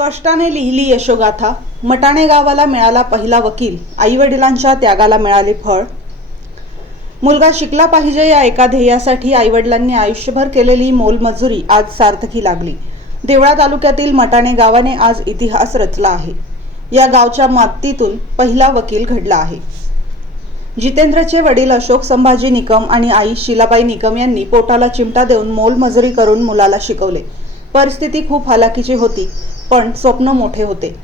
कष्टाने लिहिली यशोगाथा, मटाणे गावाला मिळाला पहिला वकील, आईवडिलांच्या त्यागाला मिळाले फळ. मुलगा शिकला पाहिजे या एका ध्येयासाठी आईवडिलांनी आयुष्यभर केलेली मोलमजुरी आज सार्थकी लागली. देवळा तालुक्यातील मटाणे गावाने आज इतिहास रचला आहे. या गावच्या मातीतून पहिला वकील घडला आहे. जितेंद्रचे वडील अशोक संभाजी निकम आणि आई शीलाबाई निकम यांनी पोटाला चिमटा देऊन मोलमजुरी करून मुलाला शिकवले. परिस्थिती खूप हालाकीची होती, पण स्वप्न मोठे होते.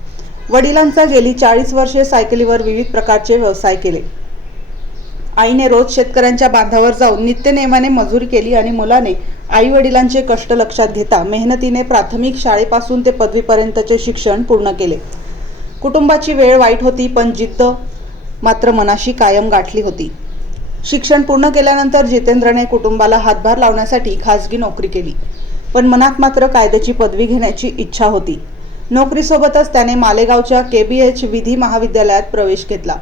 वडिलांचा गेली 40 वर्षे सायकलीवर विविध प्रकारचे व्यवसाय केले. आईने रोज शेतकऱ्यांच्या बांधावर जाऊन नित्यनेमाने मजुरी केली आणि मुलाने आई वडिलांचे कष्ट लक्षात घेता मेहनतीने प्राथमिक शाळेपासून ते पदवीपर्यंतचे शिक्षण पूर्ण केले. कुटुंबाची वेळ वाईट होती, पण जिद्द मात्र मनाशी कायम गाठली होती. शिक्षण पूर्ण केल्यानंतर जितेंद्रने कुटुंबाला हातभार लावण्यासाठी खासगी नोकरी केली, पण मनात मात्र कायद्याची पदवी घेण्याची इच्छा होती. नोकरीसोबतच त्याने मालेगावच्या KBH विधी महाविद्यालयात प्रवेश घेतला.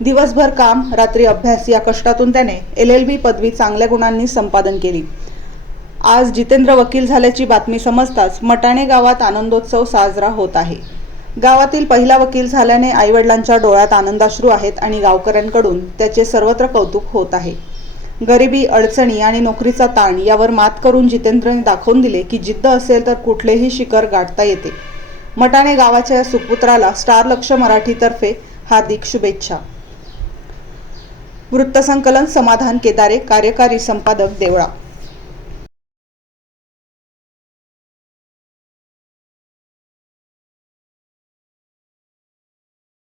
दिवसभर काम, रात्री अभ्यास या कष्टातून त्याने LLB पदवी चांगल्या गुणांनी संपादन केली. आज जितेंद्र वकील झाल्याची बातमी समजताच मटाणे गावात आनंदोत्सव साजरा होत आहे. गावातील पहिला वकील झाल्याने आईवडिलांच्या डोळ्यात आनंदाश्रू आहेत आणि गावकऱ्यांकडून त्याचे सर्वत्र कौतुक होत आहे. गरिबी, अडचणी आणि नोकरीचा ताण यावर मात करून जितेंद्रने दाखवून दिले की जिद्द असेल तर कुठलेही शिखर गाठता येते. मटाणे गावाच्या या सुपुत्राला स्टार लक्ष मराठीतर्फे हार्दिक शुभेच्छा. वृत्तसंकलन समाधान केदारे, कार्यकारी संपादक, देवळा.